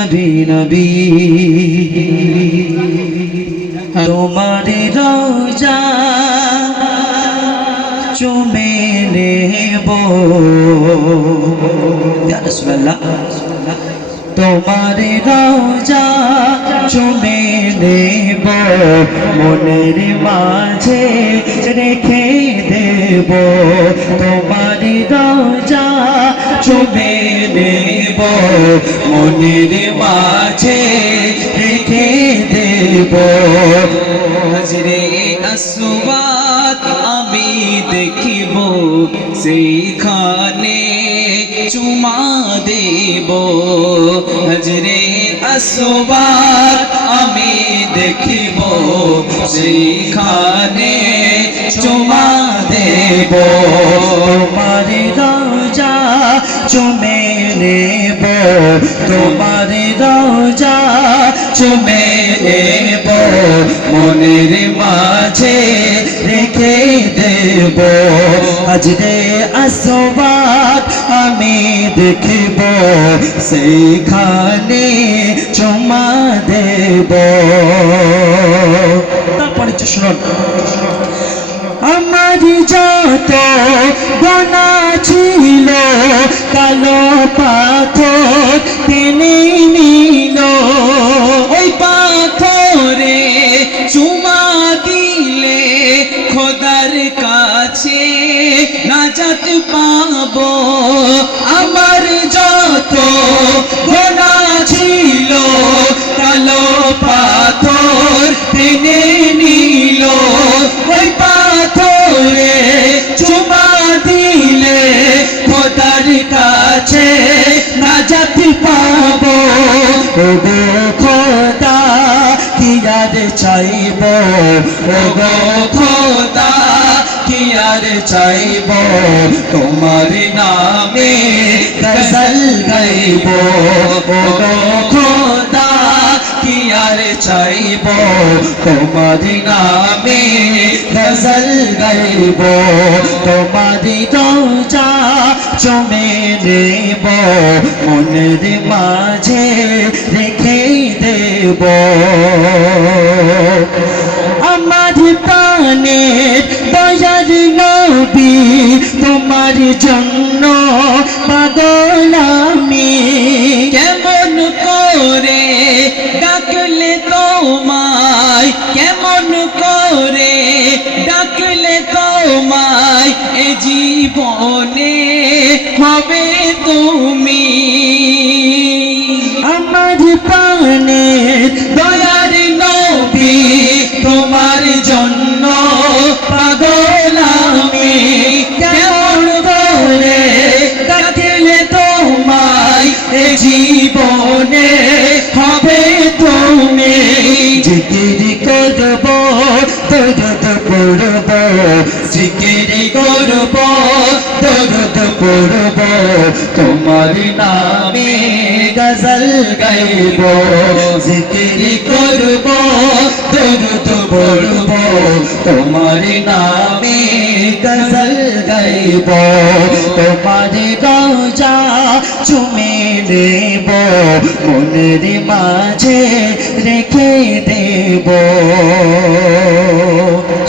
নবী নবী তোমার রওজা চুমে নেব ইয়া রাসূলুল্লাহ তোমার রওজা চুমে নেব মনের মাঝে রেখে দেব তোমার রওজা চুমে নেব মনের মাঝে রেখে দেব হজরে আসওয়াদ আমি দেখিব সেইখানে চুমা দেব হজরে আসওয়াদ আমি দেখিব সেইখানে চুমা দেব তোমার রওজা চুমে নেব তোমার রওজা চুমে নেব মনের মাঝে রেখে দেব হজরে আসওয়াদ আমি দেখিব সেইখানে চুমা দেব তারপরে শুনুন আমার যত গোনা ছিল কালো পাথর টেনে নিল ওই পাথরে চুমা দিলে খোদার কাছে নাজাত পাবো আমার যত গোনা ছিল কালো পাথর টেনে নিল ওই পাথরে চুমা দিলে খোদার কাছে নাজাত পাবো ওগো খোদা কি আর চাইব ওগো খোদা কি আর চাইব তোমার নামে গজল গাইব ওগো খোদা কি আর চাইব তোমার নামে গজল গাইব তোমার রওজা চুমে নেব মনের মাঝে রেখে দেব আমার প্রাণের দয়ার নবী তোমার জন্য পাগল আমি কেমন করে ডাকলে তোমায় কেমন করে ডাকলে তোমায় এ জীবনে হবে তুমি আমার প্রাণের দয়ার নবী তোমার জন্য পাগল আমি কেমন করে ডাকলে তোমায় এ জীবনে হবে তুমি জিকির করব দরদ পড়ব জিকির করব দরদ পড়ব তোমার নামে গজল গাইব জিকির করব দরদ পড়ব তোমার নামে গজল গাইব তোমার রওজা চুমে নেব মনের মাঝে রেখে দেব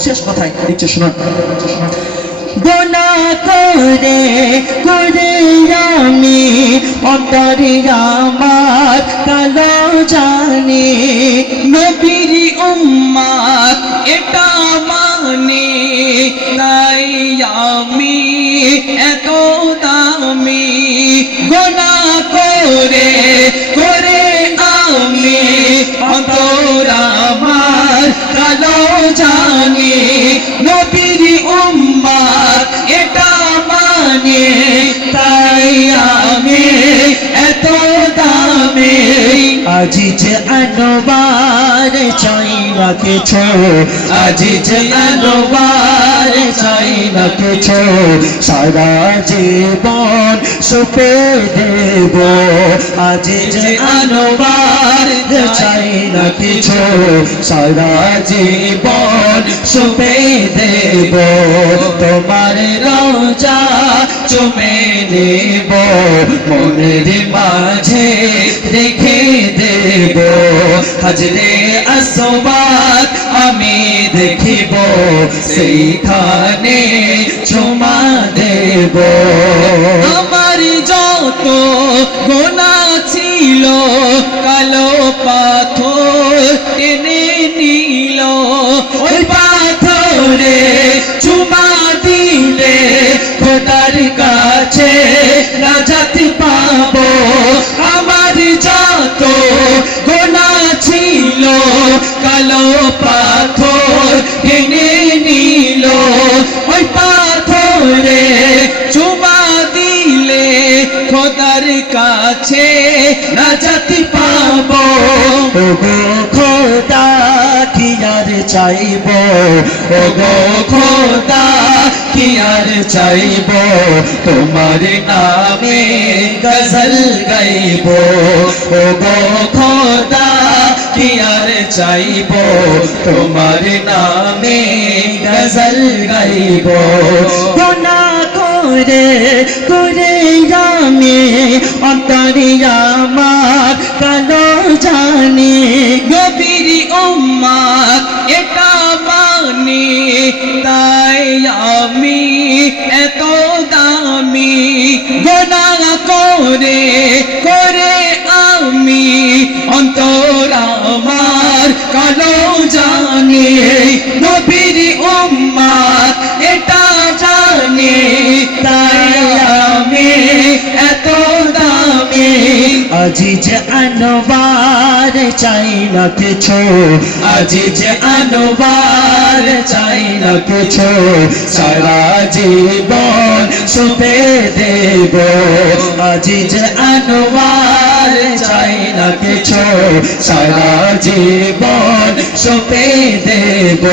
শেষ কথায় নিচে শুনুন গোনা করে করে আমি অন্তরে আমার কালো জানি নবীর উম্মত এটা মানে তাই আমি এত দামি গোনা করে করে আমি অন্তর আমার কালো জানি নবীর উম্মত এটা মানে তাই আমি এত দামি আজি যে আনোবার চাই না কিছু আজি যে আনোবার চাই না কিছু সারা জীবন সুপে দেব আজি যে আনোবার চাই না কিছু সারা জীবন সুপে দেব তোমার রওজা চুমে নেব মনের মাঝে রেখে হাজরে আসওয়াদ আমি দেখিব সেইখানে চুমা দেব আমার যত গোনা ছিল কালো পাথর টেনে নিল ওই পাথরে চুমা দিলে খোদার কাছে নাজাত পাবো আমার যত গোনা ছিল কালো পাথর টেনে নিল ওই পাথরে চুমা দিলে খোদার কাছে নাজাত পাবো ওগো খোদা কি আর চাইব ওগো খোদা কি আর চাইব তোমার নামে গজল গাইব ওগো খোদা কি আর চাইব তোমার নামে গজল গাইব গুনাহ করে করে আমি অন্তরে আমার কালো জানি গভীর উম্মাত এটা মানি তাই আমি এত দামি গুনাহ করে করে আমি অন্তর আমার কালো জানি নবীর উম্মাত এটা জানি তাই আমি এত দামি আজিজ আনওয়ার চাই না কিছু আজিজ আনওয়ার চাই না কিছু সারা জীবন শুভে দেব আজিজ আনওয়ার চাই না কিছু সারা জীবন শুভে দেব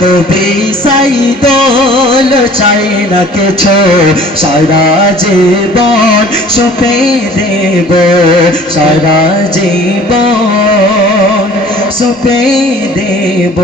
কবি সাইদুল চাই না কিছু সারা জীবন শুভে দেব সারা জীবন শুভে দেব